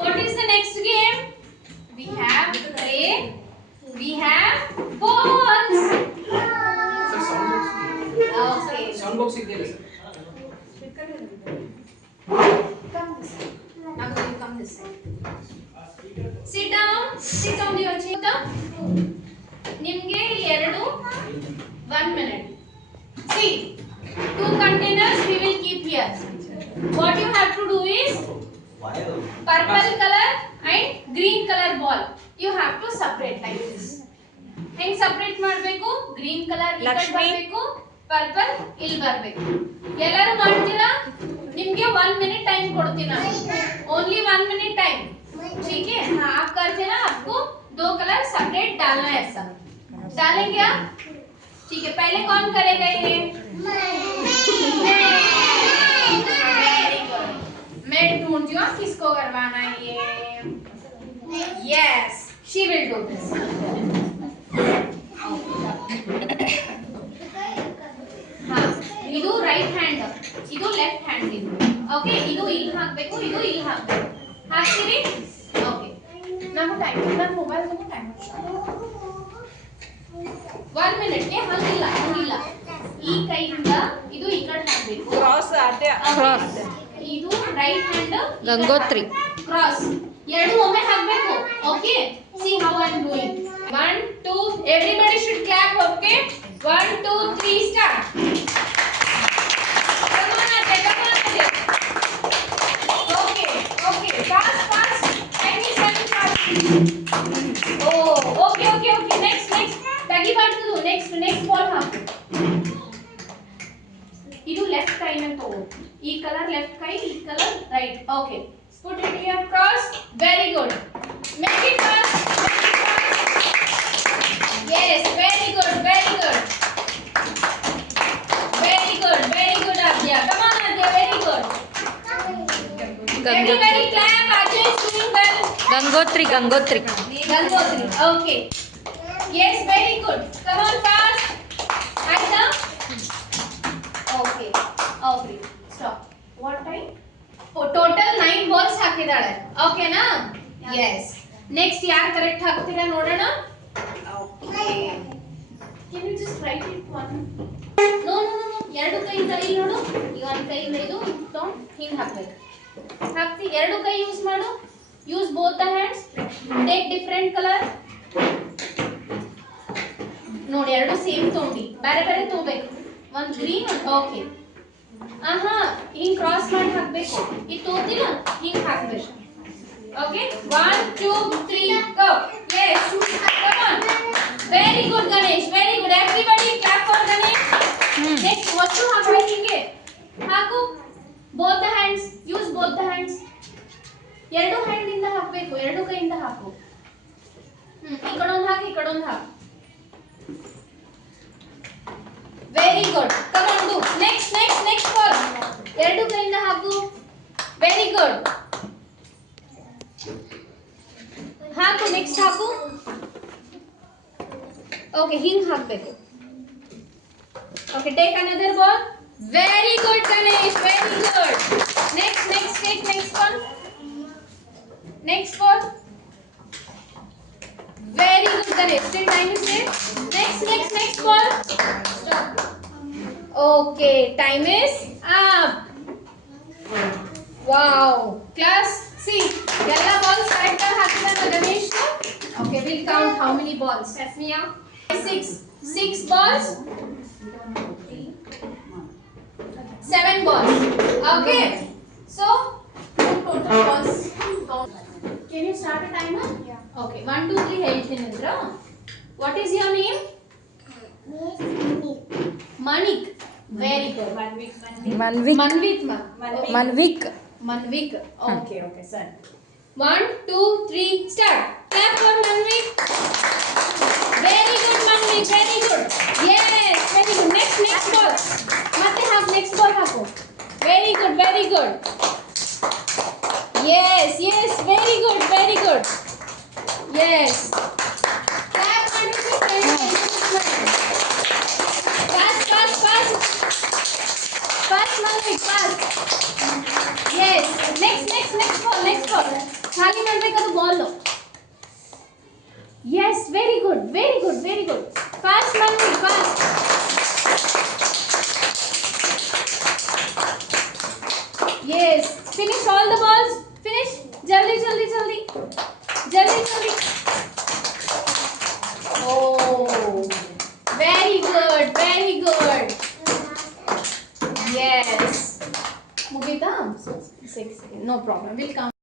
What is the next game? We have clay. We have balls. Okay. Sound box ಇದೆಯಲ್ಲ sir. Come this side. Now you come this side. Sit down. Sit on your chair. ನಿಮಗೆ ಎರಡು 1 minute. See, 2 containers we will keep here. What you have to do is purple color and green color ball. You have to separate like this. ಹೆಂಗ್ separate ಮಾಡಬೇಕು? Green colour ಈ ಕಡೆ ಬರಬೇಕು, purple ಇಲ್ಲಿ ಬರಬೇಕು. ಎಲ್ಲರೂ ಮಾಡ್ತೀರಾ? ನಿಮಗೆ 1 minute टाइम ಕೊಡ್ತೀನಿ ನಾನು. Only 1 minute time. ठीक है? हाँ, आप करते ना, आपको 2 कलर सेपरेट डालना है ऐसा. डालेंगे आप? ठीक है, पहले कौन करेगा ये? मैं ढूंढती हूँ किसको करवाना है ये. Yes, she will do this. हाँ, ಇದು ರೈಟ್ ಹ್ಯಾಂಡ್, ಇದು ಲೆಫ್ಟ್ ಹ್ಯಾಂಡ್. ಇದು ಓಕೆ, ಇದು ಇಲ್ಲಿ ಹಾಕಬೇಕು, ಇದು ಇಲ್ಲಿ ಹಾಕಬೇಕು. ಹಾಕ್ತೀರಿ? ಓಕೆ. ನಮ್ಮ ಟೈಮ್, ನನ್ನ ಮೊಬೈಲ್ ತಗೊಂಡು ಟೈಮ್ 1 minute ಗೆ ಹಂಗಿಲ್ಲ, ಹಂಗಿಲ್ಲ. ಈ ಕೈಯಿಂದ ಇದು ಈ ಕಡೆ ಹಾಕಬೇಕು. ಕ್ರಾಸ್ ಆತೆ ಕ್ರಾಸ್. ಇದು ರೈಟ್ ಹ್ಯಾಂಡ್ ಗಂಗೋತ್ರಿ ಕ್ರಾಸ್. ಎರಡು ಒಮ್ಮೆ ಹಾಕಬೇಕು. Okay, see how I am doing. 1 2 everybody should clap. Okay, 1 2 3 start. Come on Ate, come on Ate. Okay, okay, fast fast. Time is running fast. Oh, okay okay okay. Next tagi ಮಾಡ್ತಿದ್ದು. next ball ಹಾಕು. ಇದು left ಕೈನ ತಗೋ. ಈ colour left ಕೈ, ಈ colour right. Okay, put it here, cross. Very good. Make it fast. Yes, very good, very good. Very good, very good Adya. Come on Adya, very good. Everybody clap. Adya is doing well. Gangotri Gangotri. Okay. Yes, very good. Come on fast. Aida. Okay. Okay. Stop. What time? Oh, total 9 balls ಹಾಕಿದಾಳೆ. Okay ನಾ? Yes. Next ಯಾರು correct ಹಾಕ್ತೀರಾ ನೋಡೋಣ. Okay. Can you just write it one? No. ಎರಡು ಕೈಯಿಂದ ಇಲ್ಲಿ ನೋಡು. ಈಗ ಒಂದು ಕೈಯಿಂದ ಇದು ತಗೊಂಡು ಹಿಂಗೆ ಹಾಕಬೇಕು. ಹಾಕ್ತಿ ಎರಡು ಕೈ ಯೂಸ್ ಮಾಡು. Use both the hands. Take different color. ನೋಡಿ ಎರಡು ಸೇಮ್ ತಗೊಂಡಿ. ಬೇರೆ ಬೇರೆ ತಗೋಬೇಕು. ಒಂದು ಗ್ರೀನ್, ಓಕೆ. ಆಹಾ, ಹಿಂಗ್ ಕ್ರಾಸ್ ಮಾಡಿ ಹಾಕಬೇಕು. ಇದು ತೋತಿಲ್ಲ, ಹಿಂಗ್ ಹಾಕಬೇಕು. Okay, 1 2 3 go. Yes, come on. Very good Ganesh, very good. Everybody clap for Ganesh. Next, ವಸ್ತು ಹಾಕಬೇಕು ಹಿಂಗೆ. ಹಾಕು. Both the hands. Use both the hands. ಎರಡು ಹ್ಯಾಂಡ್ ಇಂದ ಹಾಕಬೇಕು, ಎರಡು ಕೈಯಿಂದ ಹಾಕು. ಈ ಕಡೆ ಒಂದು ಹಾಕಿ, ಈ ಕಡೆ ಒಂದು ಹಾಕು. Very good. Come on do. Next ball. ಎರಡು ಕೈಯಿಂದ ಹಾಕು. Very good. ಹಾಕು, ನೆಕ್ಸ್ಟ್ ಹಾಕು. ಓಕೆ, ಹಿಂಗ್ ಹಾಕಬೇಕು. Okay, take another ball. Very good Ganesh, very good. Next ball. Next ball. Very good Ganesh. Still time is there. Next ball. Stop. Okay, time is up. Wow. Class, see. Yalla balls right there hakidana Ganesh. Okay, we'll count how many balls. Test me out. 6 balls. 7 balls. Okay. So, total balls. Can you start a timer? Yeah. Okay. 1 2 3 ಹೇಳ್ತೀನಿ ಅಂದ್ರ. What is your name? Manik. Very good. Manvik. Okay, sir. 1 2 3 start. Clap for Manvik. Very good Manvik, very good. Yes, very good. Next ball. ಮತ್ತೆ ಹಾಕು, next ball ಹಾಕು. Very good. Yes, very good. Yes. Clap Manvik. Fast Manvik, fast. Yes. Next ball. ಖಾಲಿ ಮಾಡ್ಬೇಕದು ball. Yes, very good, very good, very good. Fast ಮಾಡಿ, fast. Yes, finish all the balls. Finish. Jaldi, jaldi, jaldi. Jaldi, jaldi. Oh, very good, very good. Yes. Mugita? 6. No problem. We'll count.